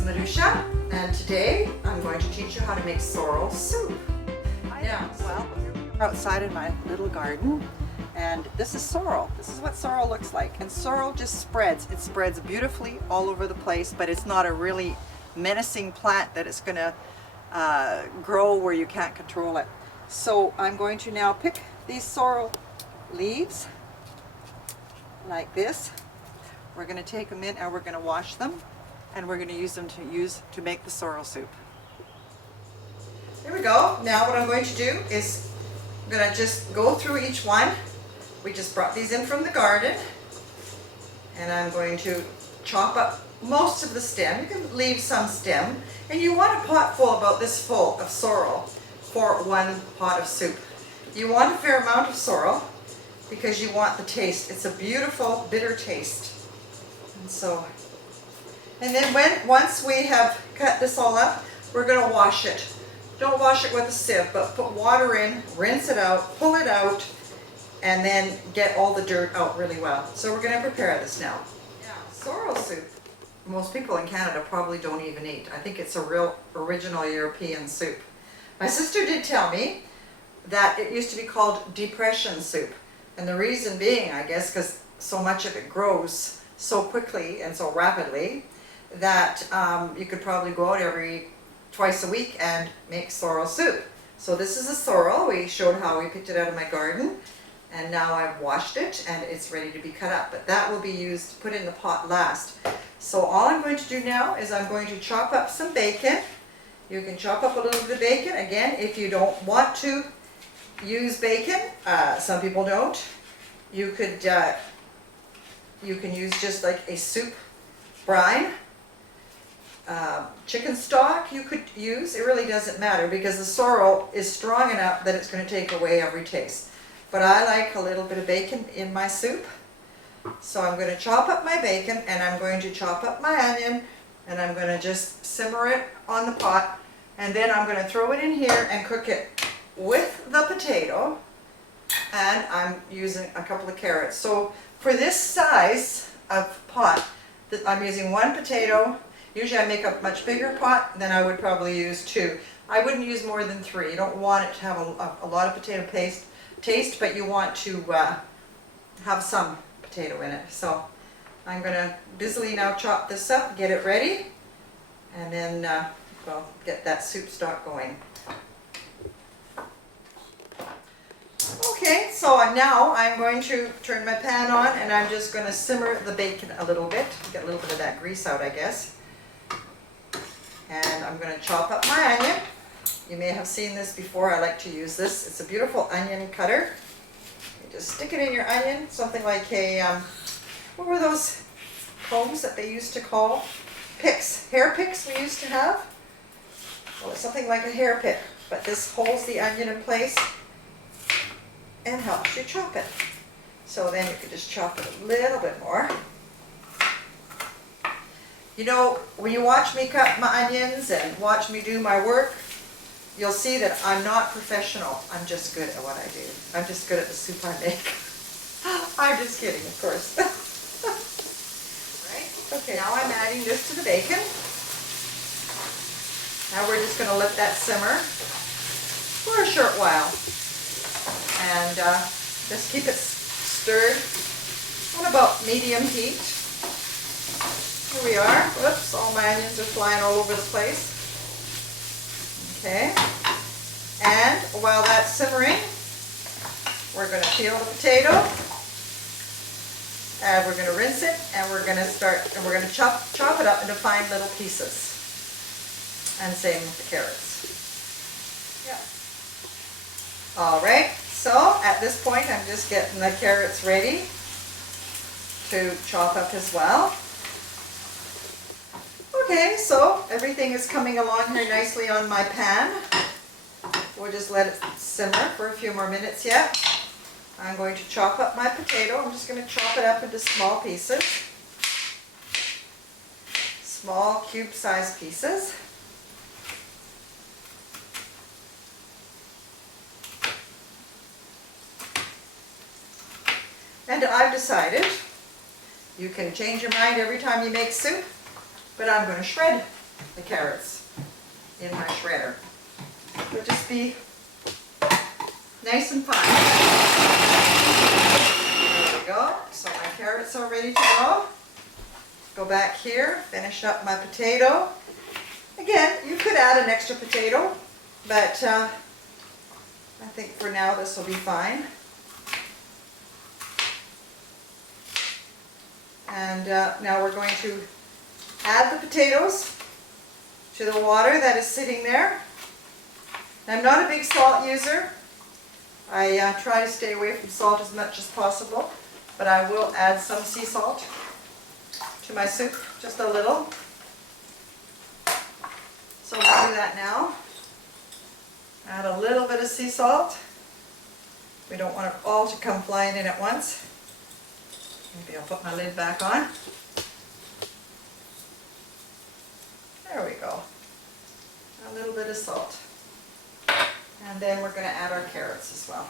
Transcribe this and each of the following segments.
is Marycia, and today I'm going to teach you how to make sorrel soup. Yeah, well, we're outside in my little garden, and this is sorrel. This is what sorrel looks like, and sorrel just spreads. It spreads beautifully all over the place, but it's not a really menacing plant that it's going to grow where you can't control it. So I'm going to now pick these sorrel leaves like this. We're going to take them in and we're going to wash them, and we're going to use them to make the sorrel soup. Here we go. Now what I'm going to do is I'm going to just go through each one. We just brought these in from the garden, and I'm going to chop up most of the stem. You can leave some stem, and you want a pot full about this full of sorrel for one pot of soup. You want a fair amount of sorrel because you want the taste. It's a beautiful bitter taste. And then once we have cut this all up, we're going to wash it. Don't wash it with a sieve, but put water in, rinse it out, pull it out, and then get all the dirt out really well. So we're going to prepare this now. Yeah, sorrel soup, most people in Canada probably don't even eat. I think it's a real original European soup. My sister did tell me that it used to be called depression soup. And the reason being, I guess, because so much of it grows so quickly and so rapidly that you could probably go out twice a week and make sorrel soup. So this is a sorrel. We showed how we picked it out of my garden, and now I've washed it and it's ready to be cut up. But that will be used, put in the pot last. So all I'm going to do now is I'm going to chop up some bacon. You can chop up a little bit of bacon. Again, if you don't want to use bacon, some people don't, you can use just like a soup brine. Chicken stock you could use. It really doesn't matter because the sorrel is strong enough that it's going to take away every taste. But I like a little bit of bacon in my soup. So I'm going to chop up my bacon, and I'm going to chop up my onion, and I'm going to just simmer it on the pot, and then I'm going to throw it in here and cook it with the potato, and I'm using a couple of carrots. So for this size of pot, I'm using one potato. Usually I make a much bigger pot, then I would probably use two. I wouldn't use more than three. You don't want it to have a lot of potato taste, but you want to have some potato in it. So I'm going to busily now chop this up, get it ready, and then well, get that soup stock going. Okay, so now I'm going to turn my pan on, and I'm just going to simmer the bacon a little bit, get a little bit of that grease out, I guess. And I'm going to chop up my onion. You may have seen this before. I like to use this. It's a beautiful onion cutter. You just stick it in your onion, something like a, what were those combs that they used to call? Picks, hair picks we used to have. Well, it's something like a hair pick, but this holds the onion in place and helps you chop it. So then you can just chop it a little bit more. You know, when you watch me cut my onions and watch me do my work, you'll see that I'm not professional. I'm just good at what I do. I'm just good at the soup I make. I'm just kidding, of course. Right? Okay, now I'm adding this to the bacon. Now we're just going to let that simmer for a short while. And just keep it stirred on about medium heat. Here we are. Whoops, all my onions are flying all over the place. Okay. And while that's simmering, we're going to peel the potato, and we're going to rinse it, and we're going to chop it up into fine little pieces. And same with the carrots. Yeah. All right. So at this point, I'm just getting the carrots ready to chop up as well. Okay, so everything is coming along here nicely on my pan. We'll just let it simmer for a few more minutes yet. I'm going to chop up my potato. I'm just going to chop it up into small pieces. Small cube-sized pieces. And I've decided, you can change your mind every time you make soup, but I'm going to shred the carrots in my shredder. So just be nice and fine. There we go. So my carrots are ready to go. Go back here, finish up my potato. Again, you could add an extra potato, but I think for now this will be fine. And now we're going to add the potatoes to the water that is sitting there. I'm not a big salt user. I try to stay away from salt as much as possible, but I will add some sea salt to my soup, just a little. So we'll do that now. Add a little bit of sea salt. We don't want it all to come flying in at once. Maybe I'll put my lid back on. There we go. A little bit of salt. And then we're going to add our carrots as well.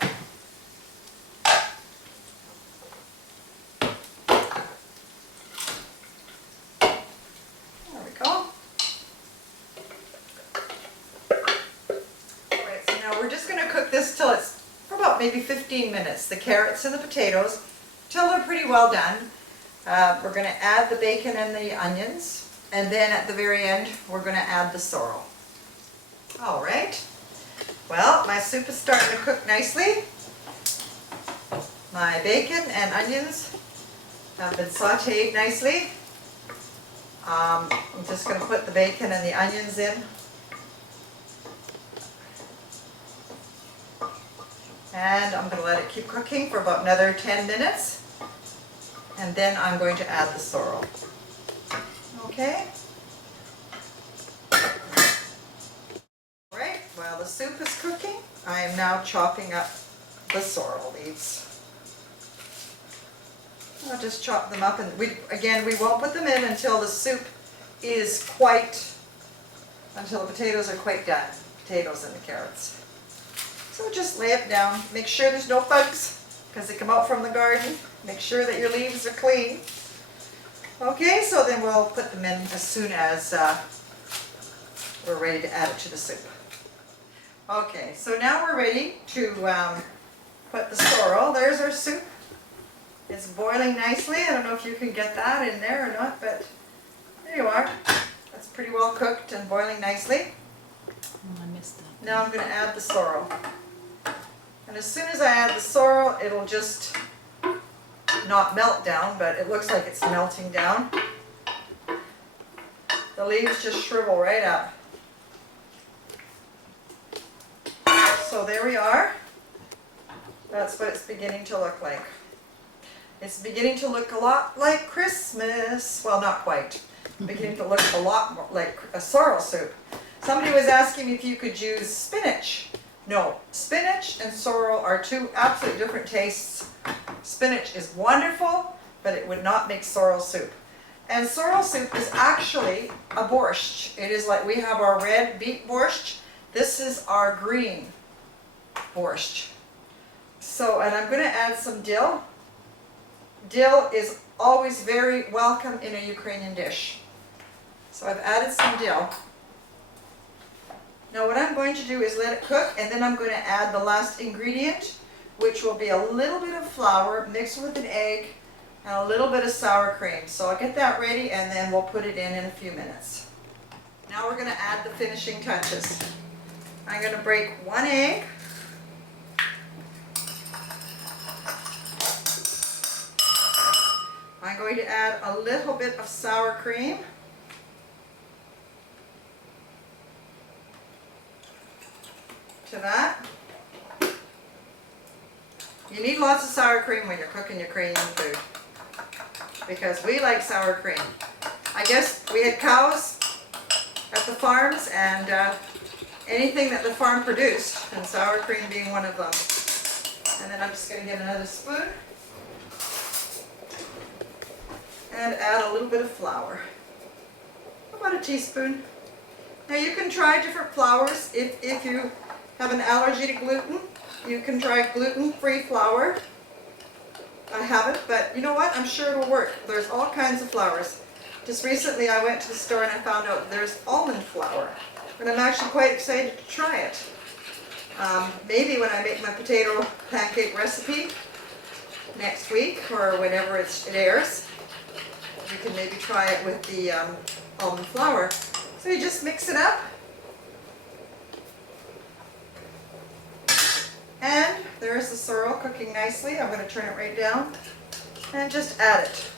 There we go. Alright, so now we're just going to cook this till it's for about maybe 15 minutes. The carrots and the potatoes, till they're pretty well done. We're going to add the bacon and the onions. And then at the very end, we're going to add the sorrel. Alright. Well, my soup is starting to cook nicely. My bacon and onions have been sauteed nicely. I'm just going to put the bacon and the onions in. And I'm going to let it keep cooking for about another 10 minutes. And then I'm going to add the sorrel. Okay. Alright, while the soup is cooking, I am now chopping up the sorrel leaves. I'll just chop them up, and we won't put them in until the soup is until the potatoes are quite done. Potatoes and the carrots. So just lay it down. Make sure there's no bugs, because they come out from the garden. Make sure that your leaves are clean. Okay, so then we'll put them in as soon as we're ready to add it to the soup. Okay, so now we're ready to put the sorrel. There's our soup. It's boiling nicely. I don't know if you can get that in there or not, but there you are. That's pretty well cooked and boiling nicely. Oh, I missed that. Now I'm going to add the sorrel. And as soon as I add the sorrel, it'll just not melt down, but it looks like it's melting down. The leaves just shrivel right up. So there we are. That's what it's beginning to look like. It's beginning to look a lot like Christmas. Well, not quite. It's beginning to look a lot more like a sorrel soup. Somebody was asking me if you could use spinach. No, spinach and sorrel are two absolutely different tastes. Spinach is wonderful, but it would not make sorrel soup. And sorrel soup is actually a borscht. It is like we have our red beet borscht. This is our green borscht. So, and I'm going to add some dill. Dill is always very welcome in a Ukrainian dish. So I've added some dill. Now what I'm going to do is let it cook, and then I'm going to add the last ingredient, which will be a little bit of flour mixed with an egg and a little bit of sour cream. So I'll get that ready, and then we'll put it in a few minutes. Now we're going to add the finishing touches. I'm going to break one egg. I'm going to add a little bit of sour cream. To that. You need lots of sour cream when you're cooking Ukrainian food, because we like sour cream. I guess we had cows at the farms, and anything that the farm produced, and sour cream being one of them. And then I'm just going to get another spoon and add a little bit of flour. About a teaspoon. Now you can try different flours. If you have an allergy to gluten, you can try gluten-free flour. I haven't, but you know what? I'm sure it'll work. There's all kinds of flours. Just recently I went to the store and I found out there's almond flour. And I'm actually quite excited to try it. Maybe when I make my potato pancake recipe next week or whenever it airs, we can maybe try it with the almond flour. So you just mix it up. And there's the sorrel cooking nicely. I'm going to turn it right down and just add it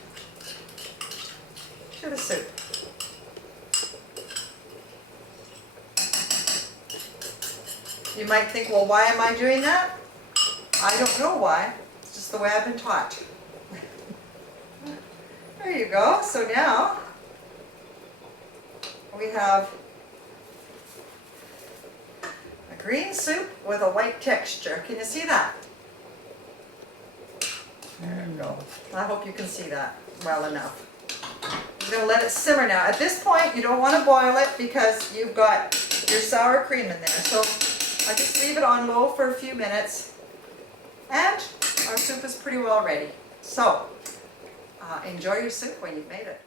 to the soup. You might think, well, why am I doing that? I don't know why. It's just the way I've been taught. There you go. So now we have a green soup with a white texture. Can you see that? There you go. I hope you can see that well enough. I'm going to let it simmer now. At this point, you don't want to boil it because you've got your sour cream in there. So I just leave it on low for a few minutes and our soup is pretty well ready. So enjoy your soup when you've made it.